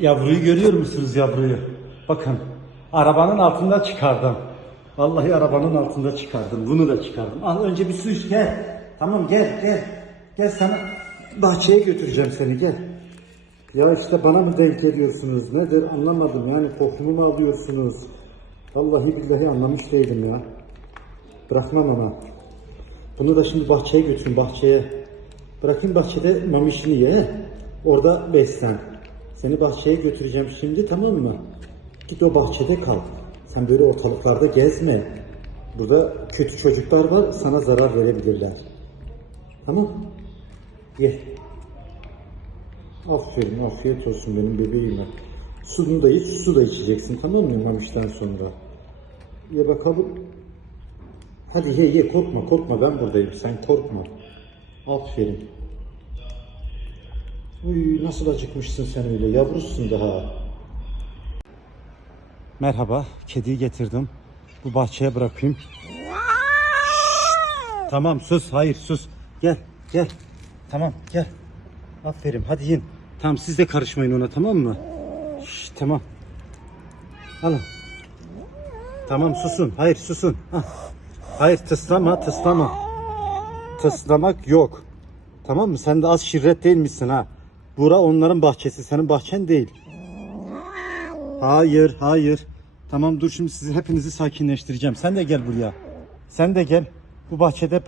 Yavruyu görüyor musunuz yavruyu? Bakın arabanın altında çıkardım. Vallahi arabanın altında çıkardım. Bunu da çıkardım. Al önce bir su iç gel. Tamam gel gel. Gel sana bahçeye götüreceğim seni gel. Ya işte bana mı denk geliyorsunuz? Nedir anlamadım yani kokumu mu alıyorsunuz? Vallahi billahi anlamış değilim ya. Bırakmam ama. Bunu da şimdi bahçeye götürün bahçeye. Bırakın bahçede mamişini ye. Orada beslen. Seni bahçeye götüreceğim şimdi tamam mı? Git o bahçede kal. Sen böyle ortalıklarda gezme. Burada kötü çocuklar var sana zarar verebilirler. Tamam? Ye. Aferin, afiyet olsun benim bebeğime. Sunu da iç, su da içeceksin tamam mı mamişten sonra? Ye bakalım. Hadi ye ye korkma korkma ben buradayım sen korkma. Aferin. Uy nasıl acıkmışsın sen öyle yavrusun daha. Merhaba kediyi getirdim. Bu bahçeye bırakayım. Tamam sus hayır sus. Gel gel. Tamam gel. Aferin hadi yiyin. Tamam siz de karışmayın ona tamam mı? Şş, tamam. Alın. Tamam susun. Hayır susun. Hah. Hayır tıslama tıslama. Tıslamak yok. Tamam mı? Sen de az şirret değil misin ha? Bura onların bahçesi. Senin bahçen değil. Hayır hayır. Tamam dur şimdi sizi hepinizi sakinleştireceğim. Sen de gel buraya. Sen de gel. Bu bahçede